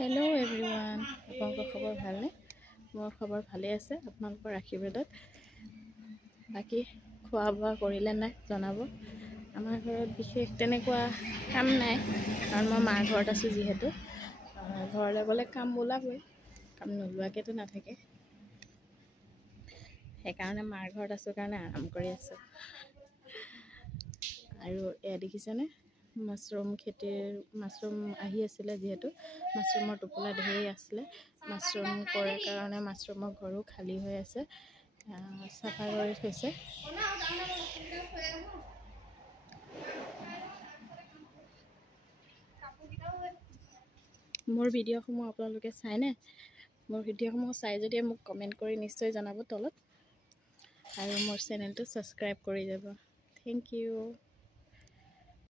Hello everyone, आपलोকৰ খবৰ ভালনে? মোৰ খবৰ ভালে আছে, আপোনালোকৰ আশীৰ্বাদত। বাকী খোৱা বোৱা কৰিলে নাই জনাব। আমাৰ ঘৰত বিশেষ তেনেকুৱা কাম নাই, কাৰণ মই মাৰ ঘৰত আছোঁ যিহেতু। ঘৰলৈ গ'লে কাম ওলাবই, কাম নোলোৱাকৈতো নাথাকে। সেইকাৰণে মাৰ ঘৰত আছোঁ কাৰণে আৰাম কৰি আছোঁ। আৰু এয়া দেখিছেনে, মাছৰুম আহি আছিলে, যিহেতু মাছৰুমৰ টোপোলা ধেৰ আছিলে। মাছৰুম কৰে কাৰণে মাছৰুমৰ ঘৰো খালী হৈ আছে, চাফা কৰি থৈছে। মোৰ ভিডিঅ'সমূহ আপোনালোকে চায়নে? মোৰ ভিডিঅ'সমূহ চাই যদি মোক কমেণ্ট কৰি নিশ্চয় জনাব তলত, আৰু মোৰ চেনেলটো ছাবস্ক্ৰাইব কৰি যাব। Thank U.